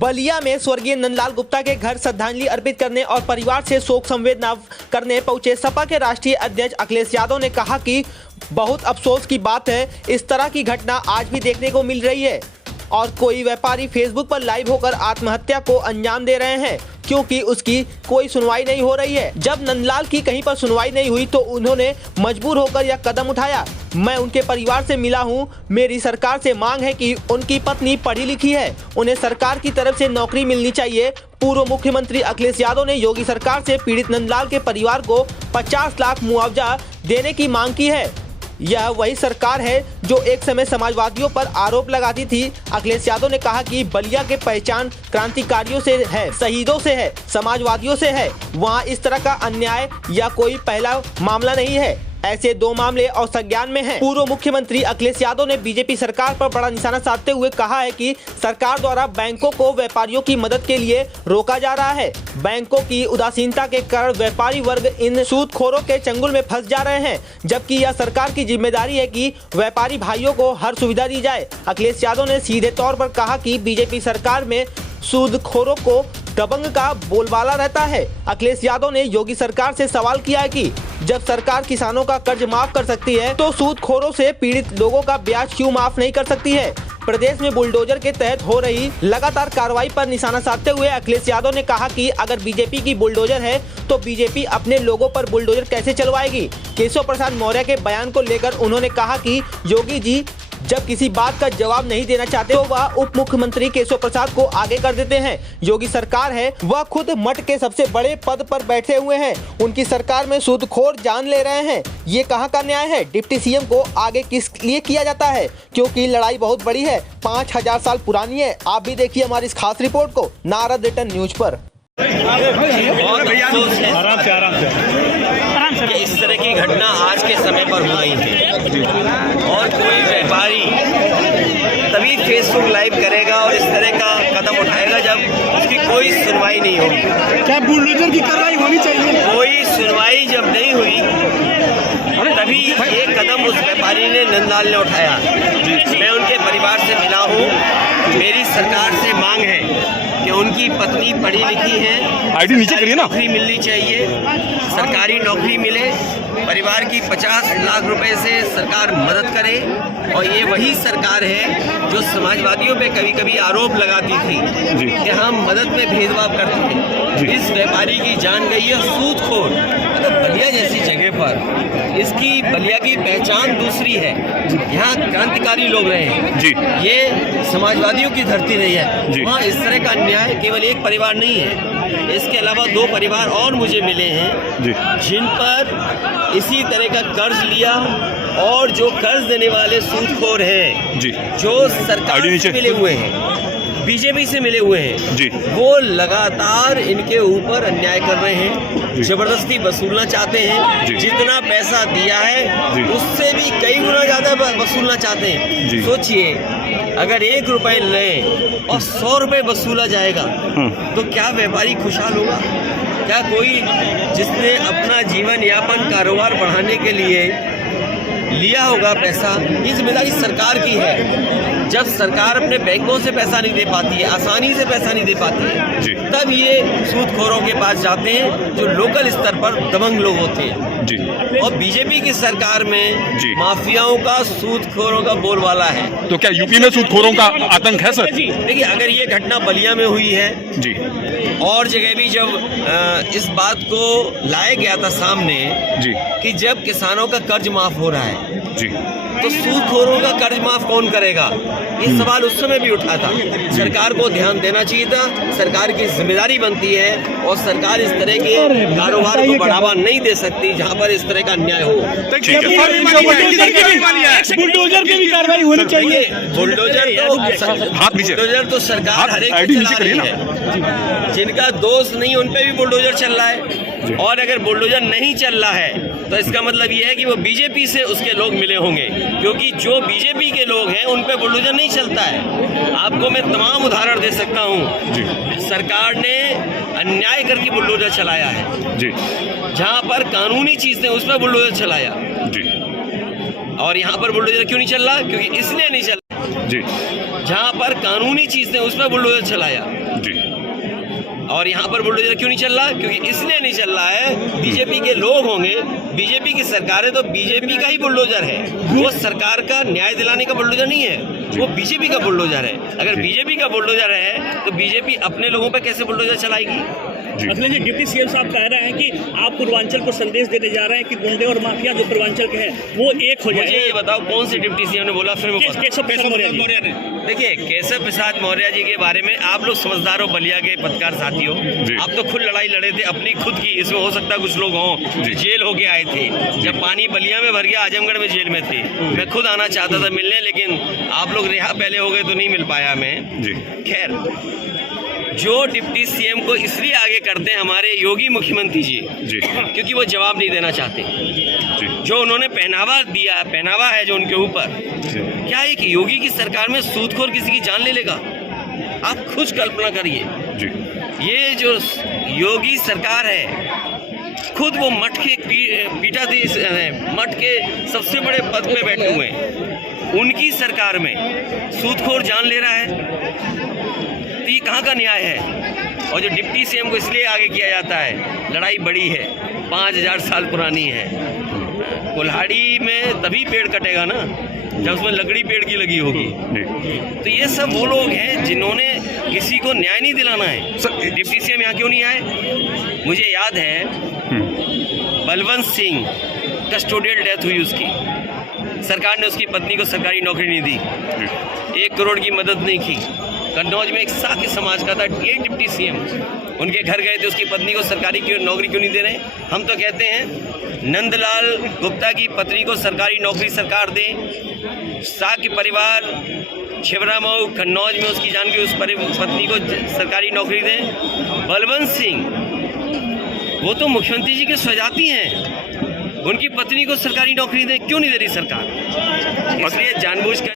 बलिया में स्वर्गीय नंदलाल गुप्ता के घर श्रद्धांजलि अर्पित करने और परिवार से शोक संवेदना करने पहुंचे सपा के राष्ट्रीय अध्यक्ष अखिलेश यादव ने कहा कि बहुत अफसोस की बात है, इस तरह की घटना आज भी देखने को मिल रही है और कोई व्यापारी फेसबुक पर लाइव होकर आत्महत्या को अंजाम दे रहे हैं क्योंकि उसकी कोई सुनवाई नहीं हो रही है। जब नंदलाल की कहीं पर सुनवाई नहीं हुई तो उन्होंने मजबूर होकर यह कदम उठाया। मैं उनके परिवार से मिला हूं, मेरी सरकार से मांग है कि उनकी पत्नी पढ़ी लिखी है, उन्हें सरकार की तरफ से नौकरी मिलनी चाहिए। पूर्व मुख्यमंत्री अखिलेश यादव ने योगी सरकार से पीड़ित नंदलाल के परिवार को 50 लाख मुआवजा देने की मांग की है। यह वही सरकार है जो एक समय समाजवादियों पर आरोप लगाती थी। अखिलेश यादव ने कहा कि बलिया के पहचान क्रांतिकारियों से है, शहीदों से है, समाजवादियों से है। वहां इस तरह का अन्याय या कोई पहला मामला नहीं है, ऐसे 2 मामले और संज्ञान में हैं। पूर्व मुख्यमंत्री अखिलेश यादव ने बीजेपी सरकार पर बड़ा निशाना साधते हुए कहा है कि सरकार द्वारा बैंकों को व्यापारियों की मदद के लिए रोका जा रहा है। बैंकों की उदासीनता के कारण व्यापारी वर्ग इन सूदखोरों के चंगुल में फंस जा रहे हैं, जबकि यह सरकार की जिम्मेदारी है कि व्यापारी भाइयों को हर सुविधा दी जाए। अखिलेश यादव ने सीधे तौर पर कहा कि बीजेपी सरकार में सूदखोरों को दबंग का बोलबाला रहता है। अखिलेश यादव ने योगी सरकार से सवाल किया है कि जब सरकार किसानों का कर्ज माफ कर सकती है तो सूदखोरों से पीड़ित लोगों का ब्याज क्यों माफ नहीं कर सकती है। प्रदेश में बुलडोजर के तहत हो रही लगातार कार्रवाई पर निशाना साधते हुए अखिलेश यादव ने कहा कि अगर बीजेपी की बुलडोजर है तो बीजेपी अपने लोगों पर बुलडोजर कैसे चलवाएगी। केशव प्रसाद मौर्य के बयान को लेकर उन्होंने कहा कि योगी जी जब किसी बात का जवाब नहीं देना चाहते तो वह उप मुख्यमंत्री केशव प्रसाद को आगे कर देते हैं। योगी सरकार है, वह खुद मठ के सबसे बड़े पद पर बैठे हुए हैं, उनकी सरकार में सूदखोर जान ले रहे हैं। ये कहाँ का न्याय है। डिप्टी सीएम को आगे किस लिए किया जाता है, क्योंकि लड़ाई बहुत बड़ी है, 5000 साल पुरानी है। आप भी देखिए हमारी इस खास रिपोर्ट को नारद रिटर्न न्यूज पर। इस तरह की घटना आज के समय पर हो रही है और कोई व्यापारी तभी फेसबुक लाइव करेगा और इस तरह का कदम उठाएगा जब उसकी कोई सुनवाई नहीं होगी। क्या बुलडोजर की कार्रवाई होनी चाहिए? कोई सुनवाई जब नहीं हुई तभी ये कदम उस व्यापारी ने नंदलाल ने उठाया। मैं उनके परिवार से मिला हूँ, मेरी सरकार से मांग है कि उनकी पत्नी पढ़ी लिखी है, आईडी नीचे करिए ना, नौकरी मिलनी चाहिए, सरकारी नौकरी मिले, परिवार की 50 लाख रुपए से सरकार मदद करे। और ये वही सरकार है जो समाजवादियों पे कभी कभी आरोप लगाती थी कि हम मदद में भेदभाव करते हैं। इस व्यापारी की जान गई है सूदखोर। मतलब बलिया जैसी जगह पर इसकी बलिया की पहचान दूसरी है, यहाँ क्रांतिकारी लोग रहे हैं, ये समाजवादियों की धरती नहीं है। वहाँ इस तरह का अन्याय केवल एक परिवार नहीं है, इसके अलावा 2 परिवार और मुझे मिले हैं जिन पर इसी तरह का कर्ज लिया और जो कर्ज देने वाले सूदखोर हैं, जो सरकार से मिले हुए हैं, बीजेपी से मिले हुए हैं, वो लगातार इनके ऊपर अन्याय कर रहे हैं, जबरदस्ती वसूलना चाहते हैं। जितना पैसा दिया है उससे भी कई गुना ज्यादा वसूलना चाहते हैं। सोचिए अगर 1 रुपए लें और 100 रुपए वसूला जाएगा तो क्या व्यापारी खुशहाल होगा? क्या कोई जिसने अपना जीवन यापन कारोबार बढ़ाने के लिए लिया होगा पैसा, ये जिम्मेदारी सरकार की है। जब सरकार अपने बैंकों से पैसा नहीं दे पाती है, आसानी से पैसा नहीं दे पाती है, तब ये सूदखोरों के पास जाते हैं जो लोकल स्तर पर दबंग लोग होते हैं। और बीजेपी की सरकार में माफियाओं का, सूदखोरों का बोलबाला है। तो क्या यूपी में सूदखोरों का आतंक है सर? देखिए अगर ये घटना बलिया में हुई है और जगह भी जब इस बात को लाया गया था सामने कि जब किसानों का कर्ज माफ हो रहा है तो सूदखोरों का कर्ज माफ कौन करेगा, ये सवाल उस समय भी उठा था। सरकार को ध्यान देना चाहिए था, सरकार की जिम्मेदारी बनती है और सरकार इस तरह के कारोबार को बढ़ावा नहीं दे सकती जहां पर इस तरह का अन्याय हो। बुलडोजर की भी कार्रवाई होनी चाहिए। बुलडोजर तो सरकार हर एक चला रही है, जिनका दोष नहीं उन पे भी बुलडोजर चल रहा है। और अगर बुलडोजर नहीं चल रहा है तो इसका मतलब ये है कि वो बीजेपी से उसके लोग मिले होंगे, क्योंकि जो बीजेपी के लोग हैं उन पे बुलडोजर नहीं चलता है। आपको मैं तमाम उदाहरण दे सकता हूँ। सरकार ने अन्याय करके बुलडोजर चलाया है, जहाँ पर कानूनी चीज थे उस पर बुलडोजर चलाया, और यहाँ पर बुलडोजर क्यों नहीं चल रहा? क्योंकि इसलिए नहीं चल रहा जहां पर कानूनी चीज ने उस पर बुलडोजर चलाया। जी। और यहाँ पर बुलडोजर क्यों नहीं चल रहा? क्योंकि इसलिए नहीं चल रहा है, बीजेपी के लोग होंगे, बीजेपी की सरकार है तो बीजेपी का ही बुलडोजर है, वो सरकार का न्याय दिलाने का बुलडोजर नहीं है, वो बीजेपी का बुलडोजर है। अगर बीजेपी का बुलडोजर है तो बीजेपी अपने लोगों पर कैसे बुलडोजर चलाएगी? अखिलेश जी, डिप्टी सीएम साहब कह रहे हैं कि आप पूर्वांचल को संदेश देने जा रहे हैं कि गुंडे और माफिया जो पूर्वांचल के हैं वो एक हो जाए। मुझे ये बताओ कौन से डिप्टी सीएम ने बोला? फिर केशव प्रसाद मौर्य ने। देखिए, केशव प्रसाद मौर्य जी के बारे में आप लोग समझदार हो, बलिया के पत्रकार साथियों, आप तो खुद लड़ाई लड़े थे अपनी खुद की, इसमें हो सकता है कुछ लोग हों जेल होके आए थे, जब पानी बलिया में भर गया आजमगढ़ में जेल में थे, मैं खुद आना चाहता था मिलने, लेकिन आप लोग रिहा पहले हो गए तो नहीं मिल पाया मैं। खैर, जो डिप्टी सीएम को इसलिए आगे करते हैं हमारे योगी मुख्यमंत्री जी, क्योंकि वो जवाब नहीं देना चाहते। जो उन्होंने पहनावा दिया, पहनावा है जो उनके ऊपर, क्या एक योगी की सरकार में सूदखोर किसी की जान ले लेगा? आप खुद कल्पना करिए, ये जो योगी सरकार है, खुद वो मठ के पीठाधीश मठ के सबसे बड़े पद पे बैठे हुए हैं, उनकी सरकार में सूदखोर जान ले रहा है, ये कहाँ का न्याय है? और जो डिप्टी सीएम को इसलिए आगे किया जाता है, लड़ाई बड़ी है, 5000 साल पुरानी है। कुल्हाड़ी में तभी पेड़ कटेगा ना जब उसमें लकड़ी पेड़ की लगी होगी। तो ये सब वो लोग हैं जिन्होंने किसी को न्याय नहीं दिलाना है। डिप्टी सीएम यहाँ क्यों नहीं आए? मुझे याद है बलवंत सिंह कस्टोडियल डेथ हुई उसकी, सरकार ने उसकी पत्नी को सरकारी नौकरी नहीं दी, 1 करोड़ की मदद नहीं की। कन्नौज में एक साके समाज का था, ये डिप्टी सीएम उनके घर गए थे, उसकी पत्नी को सरकारी नौकरी क्यों नहीं दे रहे? हम तो कहते हैं नंदलाल गुप्ता की पत्नी को सरकारी नौकरी सरकार दे, साके परिवार छिबरामऊ कन्नौज में उसकी जान की उस पत्नी को सरकारी नौकरी दे। बलवंत सिंह वो तो मुख्यमंत्री जी के स्वजाती हैं, उनकी पत्नी को सरकारी नौकरी दे, क्यों नहीं दे रही सरकार? इसलिए जानबूझकर